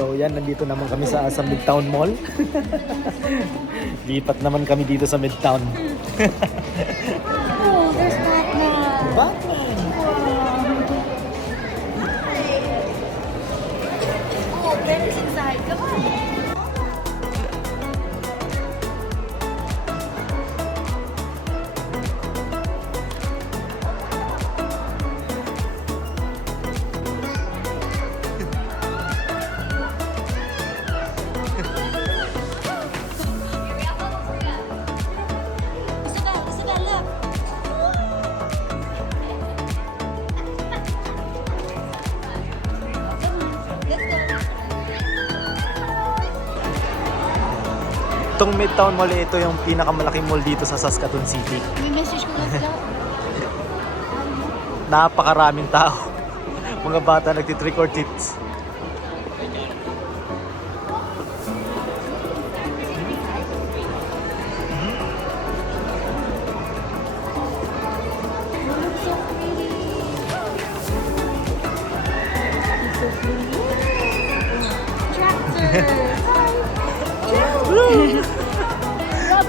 So yan, nandito naman kami sa Midtown Mall. Lipat naman kami dito sa Midtown. Oh, there's Batman. Batman! Oh, Ben is inside. Come on. Isabel, look. Let's go. Itong Midtown Mall, ito yung pinakamalaking mall dito sa Saskatoon City. May message ko na sila. Napakaraming tao. Mga bata nagtitrick or treats.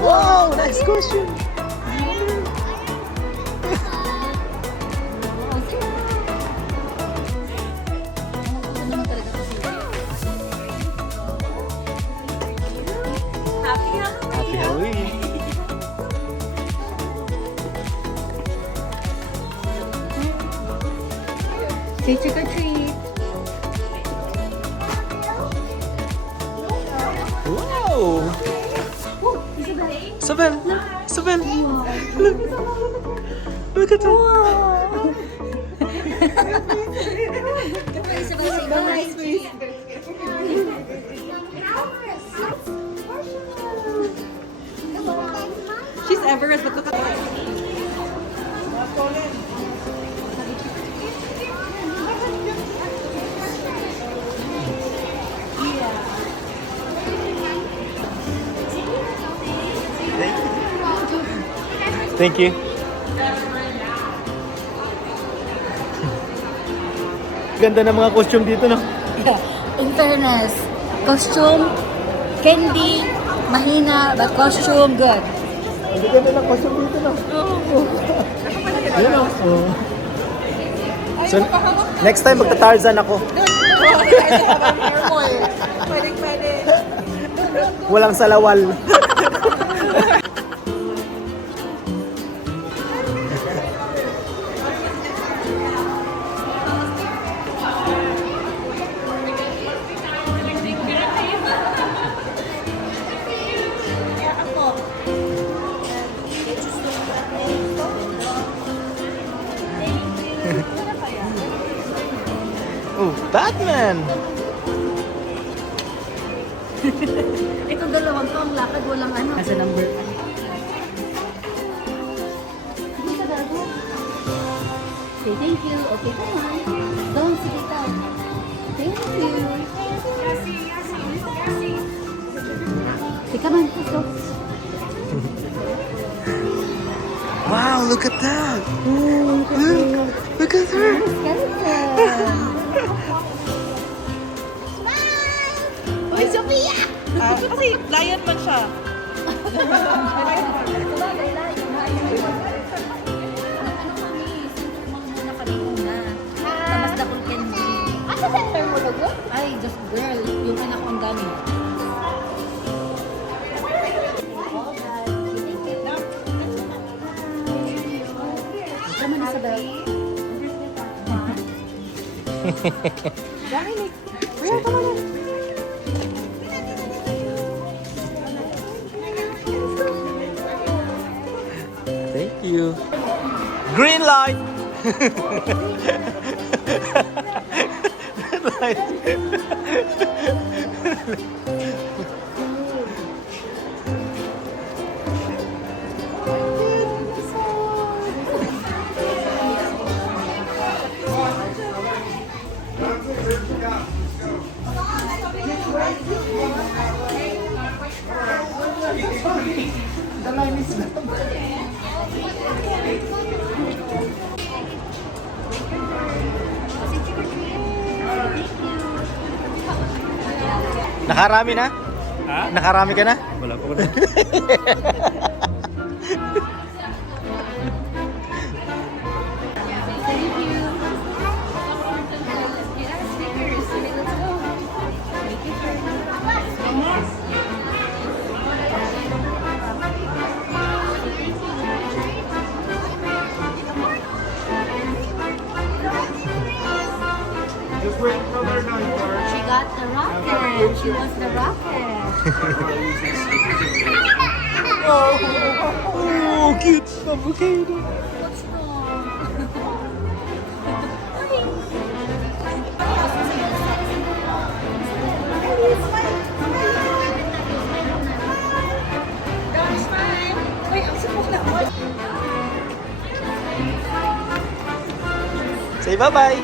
Wow, nice question. Happy Halloween. Say trick or treat. Wow. Isabel, Isabel, look, look at that. Isabel, say bye. She's Everest, but look at her. Thank you. Ganda ng mga costume dito, no? In fairness, costume, candy, mahina, but costume, good. Ang ganda ng costume dito, no? Ayun, no? Oh. So, next time magta-Tarzan ako. Pwede. Walang salawal. Oh, Batman! Itong dalawang to, ang lakad, walang ano. Nasa number. Say thank you. Okay, come on. Don't sit it down. Thank you. Okay, come on, let's go. Wow, look at that! Look at her! Uy, Sophia! Kasi lion man siya. Asa center mo na po? Ay, just girl. Yung anak ko ang dami. Come on, Isabel. Thank you. Green light! Green light! Nakarami na? Ha? Nakarami ka na? Wala pa ko na. Thank you. Yeah, stickers. Okay, let's go. Thank you, Just wait for her now. She got the rocket. She wants the rocket. Oh, cute! Avocado! What's wrong? Say bye-bye!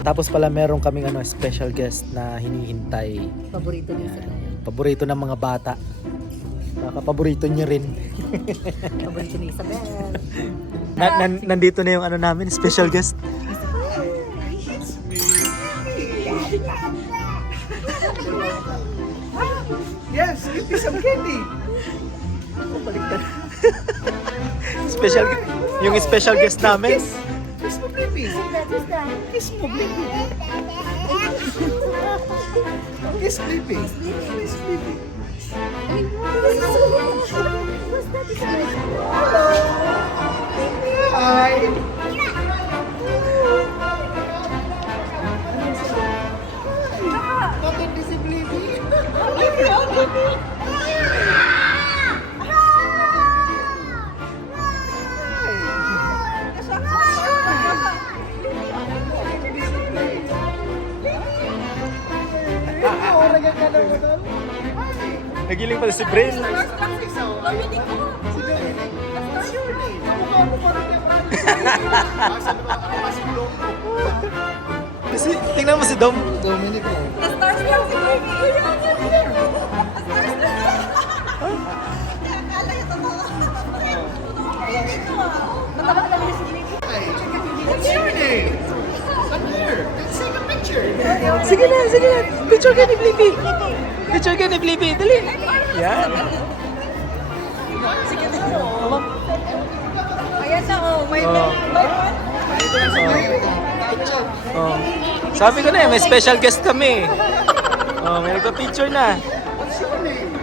Tapos pala meron kaming special guest na hinihintay. Paborito niya sa Paborito ng mga bata. Paborito niya rin. Paborito ni Isabel. Nandito na yung namin, special guest. Yes, give me some candy. Special yung special guest namin. Kiss mo, baby. Kiss mo, baby. Kiss, baby. Kiss, baby. Hi. Bakit di si baby? Nagiling pala si Brain. Kasi, tingnan mo si Dom. Dominic mo. The stars lang si Baby. Natawa lang si Baby. What's your name? Come here. Let's take a picture. Sige na, sige na. Picture ka ni Blippi. Picture ka ni Blippi. Dali. Yan. Ayan na, oh. May Oh. Picture. Oh. Sabi ko na may special guest kami. Oh, may nagpa-picture na. What's your name?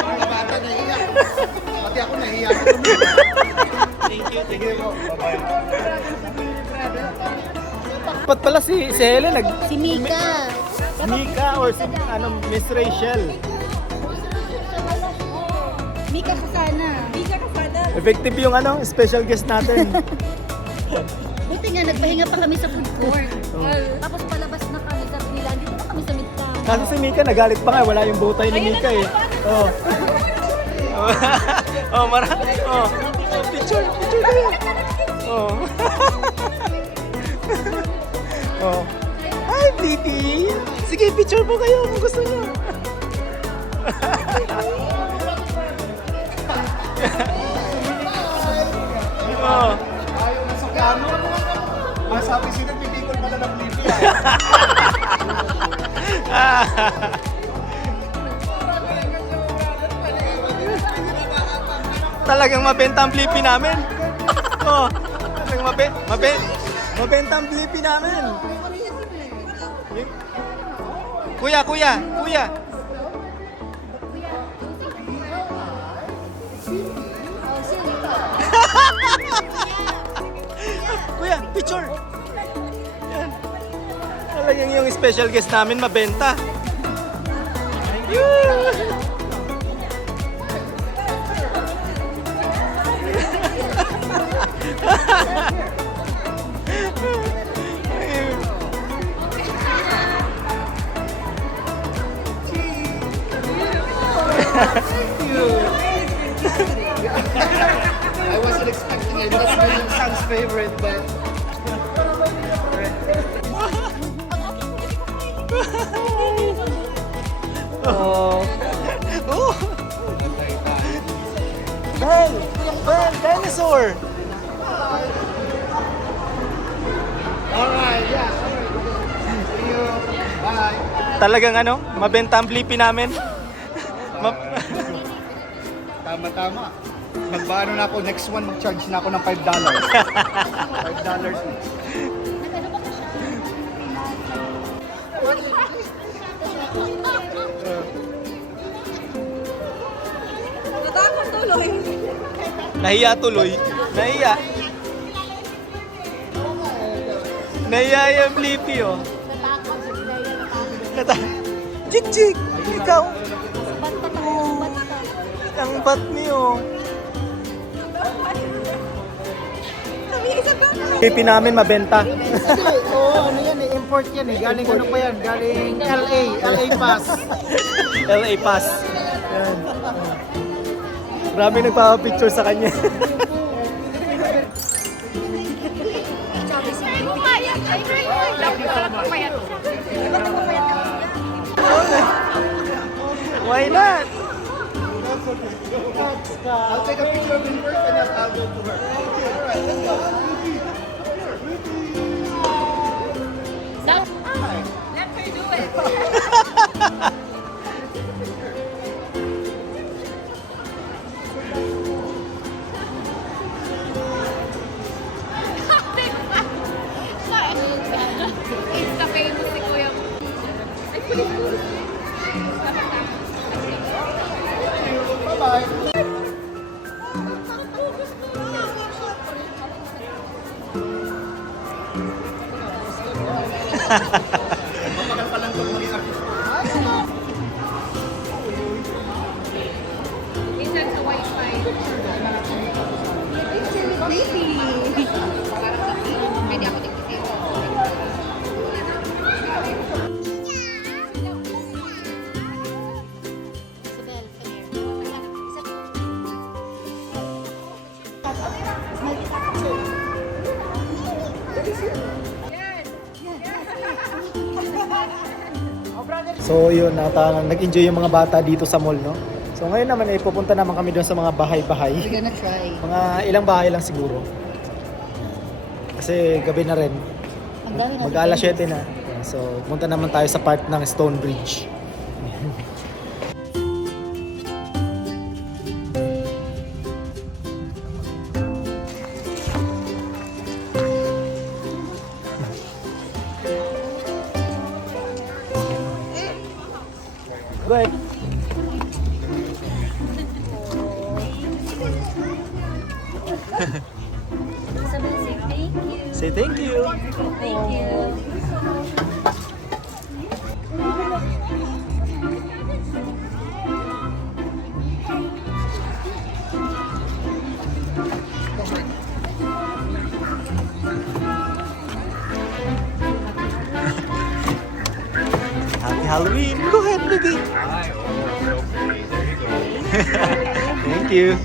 Mga bata nahiya. Pati ako nahiya. Thank you. Bye-bye. Dapat pala si Helen Si Mika. Mika or si Miss Rachel. Mika ka sana. Mika ka sana. Effective yung special guest natin. Buti nga, nagpahinga pa kami sa food court. Tapos palabas na kami, sabi nila, dito na kami sa midtown. Kasi si Mika nagalit pa nga, wala yung butay ni Mika eh. Oh. Oh, oh. Picture kayo. Oh. Oh. Hi, Blippi. Sige, picture po kayo kung gusto niyo. Oh. Ayaw na sa plano. Masabi sila pipikol pala ng Blippi. Talagang mabenta ang Blippi namin. Oh, talagang mabenta ang Blippi namin. Kuya. Kuya, picture. Yan. Talagang yung special guest namin mabenta. Thank you. I wasn't expecting it. That's my son's favorite, but... Oh. Oh. Bell! Bell! Dinosaur! Alright, yeah. See you. Bye. Talagang ano, mabenta ang Blippi namin. Tama-tama. Magbaano na ako, next one mag-charge na ako ng $5. $5 next. Natakot tuloy. Nahiya tuloy. Nahiya. Nahiya yung Blippi, oh. Jik-jik! Ikaw! Ang bat niyo. Blippi namin mabenta. Oo, ano yan eh, import yan eh. Galing ano pa yan? Galing LA Pass. LA Pass. Yan. Marami nagpapapicture sa kanya. Why not? I'll take a picture of him first and then I'll go to her. Okay, alright, let's go. Let her do it. Insta famous si Kuya. Bye-bye. Mapagal pa lang ito maging artista. Minsan sa wifi. Pwede ako tigtitin. Isabel, So yun, nag-enjoy yung mga bata dito sa mall, no? So ngayon naman ay pupunta naman kami doon sa mga bahay-bahay. We're gonna try. Mga ilang bahay lang siguro. Kasi gabi na rin. Ang dami natin. Mag-alas 7 na. So punta naman tayo sa part ng Stone Bridge. Go ahead. Isabel, say thank you. Say thank you. Thank you. Happy Halloween. Go ahead, baby. Thank you.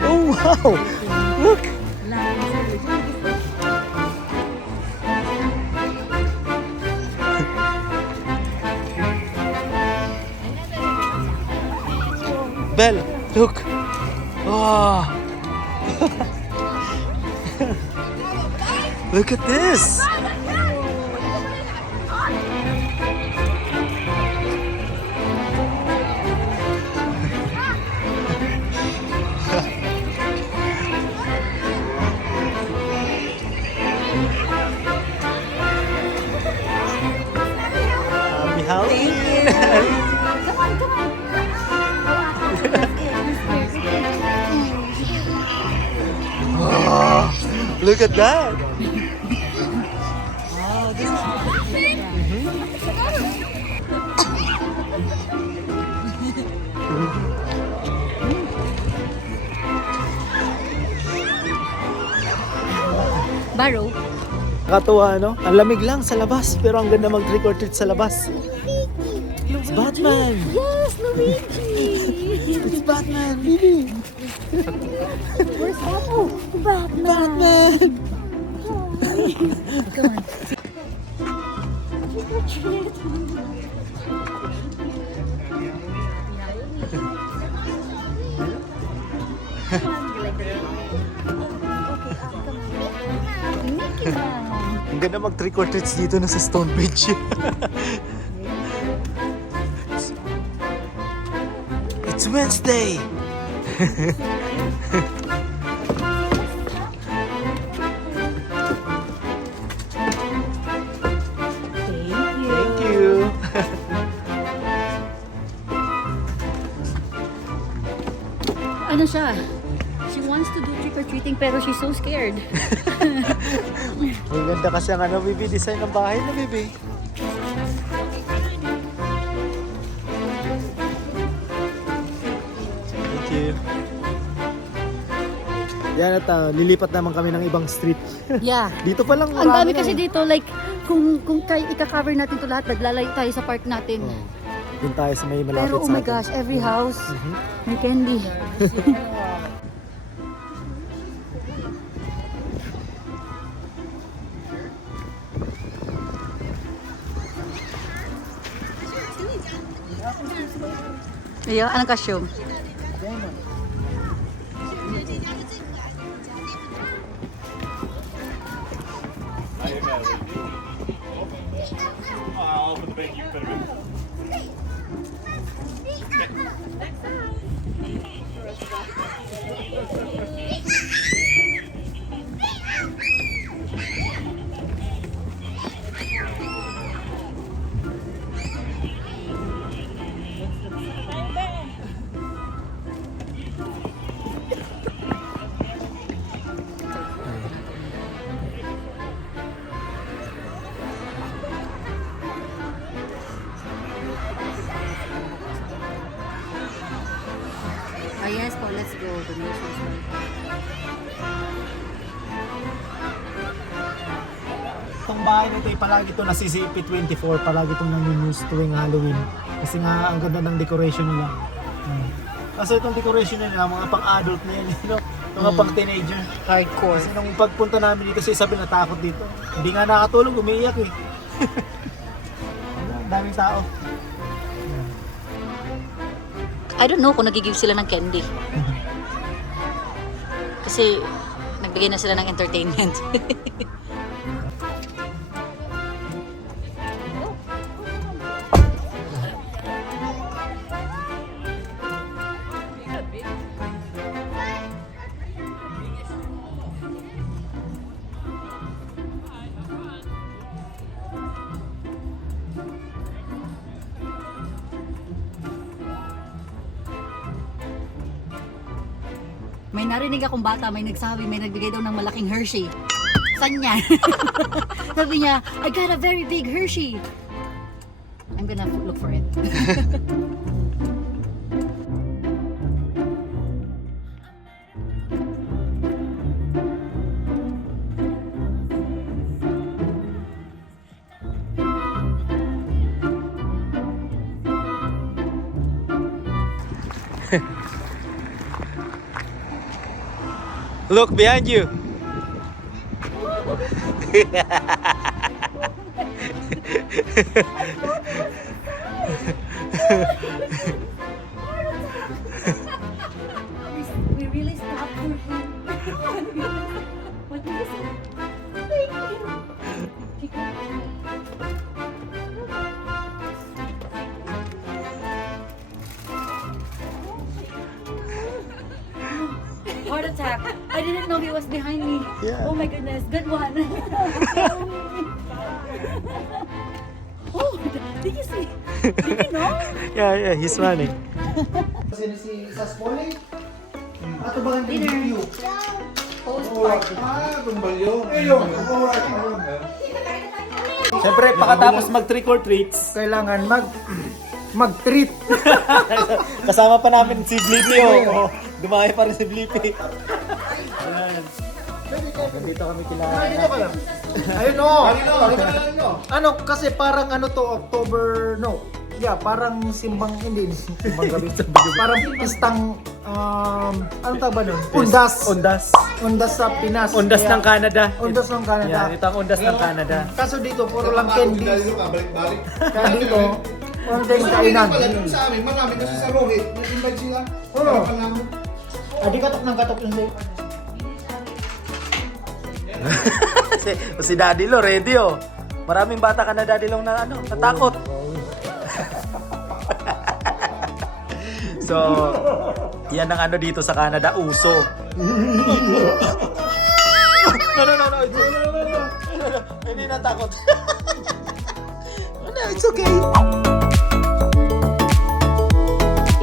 Oh, wow. Look. Belle, look. Oh. Look at this. Happy Halloween. Oh, look at that. Barrow. Nakatuwa, no? Ang lamig lang sa labas, pero ang ganda mag-trick or treat sa labas. It's Batman! Yes, Luigi! Where's Apu? Batman! Come on. Trick or treat. Come on, you like that? Okay, come on. Mickey Mouse. Ang ganda mag-trick or treats dito na sa Stonebridge. It's Wednesday! Thank you. Ano siya? She wants to do trick-or-treating pero she's so scared. Ang ganda kasi ang ano, Bibi, design ng bahay na, Bibi. Thank you. Yan at lilipat naman kami ng ibang street. Yeah. Dito pa lang Ang dami marami kasi na. dito, like, kung ika-cover natin to lahat, naglalayo tayo sa park natin. Oh, dun tayo sa may malapit Pero oh sa my atin. gosh, every house Mhm. may candy. Ayo, anong costume? Oh yes po, let's go. Donations. Itong bahay nito ay palagi ito na CCP24, palagi itong nang-news tuwing Halloween. Kasi nga ang ganda ng decoration nila. Kasi itong decoration nila, mga pang-adult na yan, you know? Mga pang-teenager. Hardcore. Kasi nung pagpunta namin dito, si Isabel natakot dito. Hindi nga nakatulog, umiiyak eh. Ang daming tao. I don't know kung nag-give sila ng candy. Kasi nagbigay na sila ng entertainment. May narinig akong bata, may nagsabi, may nagbigay daw ng malaking Hershey. Saan niya? Sabi niya, I got a very big Hershey. I'm gonna look for it. Look behind you. We really stopped for him. What did you say? Thank you. Heart attack. I didn't know he was behind me. Yeah. Oh my goodness. Good one. Oh, did you see? Did you know? Yeah, he's running. Kasi si Saspoli. Ato ba ang Dinner. review? Postparty. Tumbalyo. Ayun. Siyempre, pagkatapos mag-trick or treats, Kailangan mag-treat. kasama pa namin si Blippi. Oh. Dumaya pa rin si Blippi. Ayan. Dito kami kilala. Dito ka lang. Ayun o. Ano, kasi parang ano to, Yeah, parang simbang, hindi simbang gabi. Parang pistang, ano tawag ba nun? Undas. Undas. Undas sa Pinas. Undas Kaya- ng Canada. Undas ng Canada. Yan, ito ang undas ng Canada. Kaso dito, puro lang candy. Balik-balik. Kaya dito, konting kainan. Sa amin, marami kasi sa Rohit. Nag-invite sila. Oo. Harapan namin. Di katok ng katok yun sa'yo. si Daddy Lo, ready oh. Maraming bata ka na Daddy Lo na natakot. So, yan ang dito sa Canada, uso. No. Hindi natakot. No, it's okay.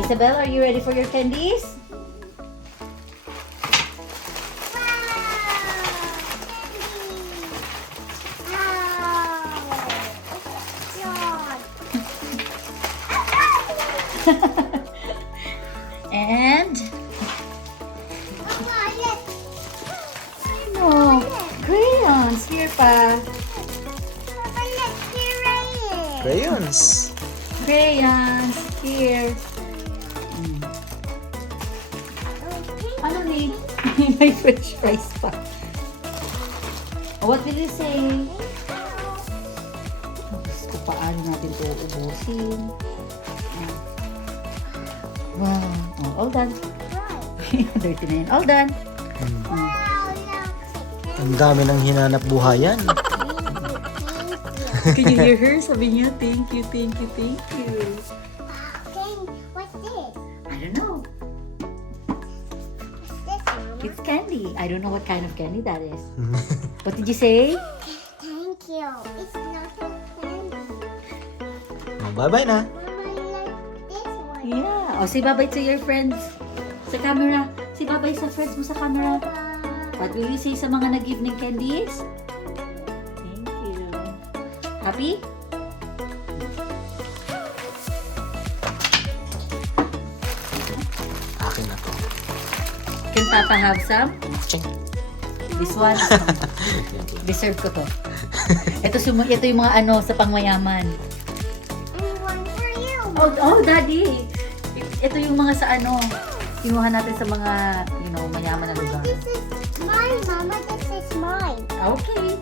Isabel, are you ready for your candies? And no crayons here pa. Crayons. Crayons here. Ano ni? May french fries pa. What will you say? Diyos ko, paano natin ito ubusin? Wow. Oh, all done. Dirty na yun. All done. Ang dami ng hinanap buhayan. Can you hear her? Sabi niya, thank you, thank you, thank you. What's this? I don't know. This one. It's candy. I don't know what kind of candy that is. What did you say? Thank you. It's not a candy. Bye-bye na. Mama, I like this one. Yeah. O, say bye-bye to your friends sa camera. Say bye-bye sa friends mo sa camera. What will you say sa mga nag-give ng candies? Thank you. Happy? Akin na to. Can Tata have some? Ching. This one? Deserve ko to. Ito yung mga sa pangmayaman. And one for you. Oh, Daddy! Ito yung mga sa kinuha natin sa mga, mayaman na lugar. This is mine, Mama. This is mine. Okay.